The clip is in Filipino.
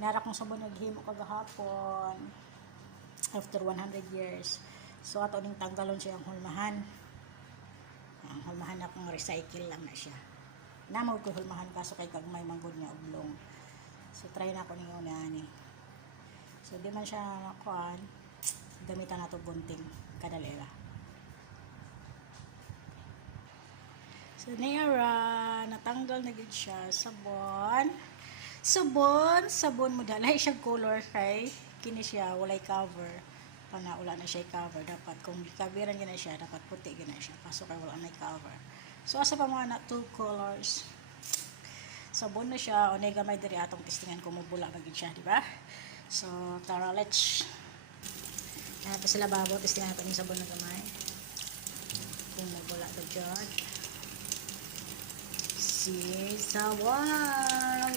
Nara kong sabon naghimo kagahapon after 100 years. So ato ning tanggalon siya ang hulmahan. Ang hulmahan akong recycle lang na siya. Namo ko hulmahan kaso kay kagmay manggod nga ublong. So try na ko ning una ni. So di man siya kuan, gamitan nato gunting kadalera. So nara natanggal na gid siya sabon. Sabon mo dalay siya color kay kini siya walay cover. Pana wala na siya cover, dapat kung kabiran gyud na siya dapat puti gyud na siya kaso kay wala na cover. So asa pa mga na two colors. Sabon na siya, o gamay diri atong testingan kung mubula ba gyud siya, di ba? So tara let's pa sila babo testingan natin yung sabon na gamay. Kung mubula ba gyud. Si sabon.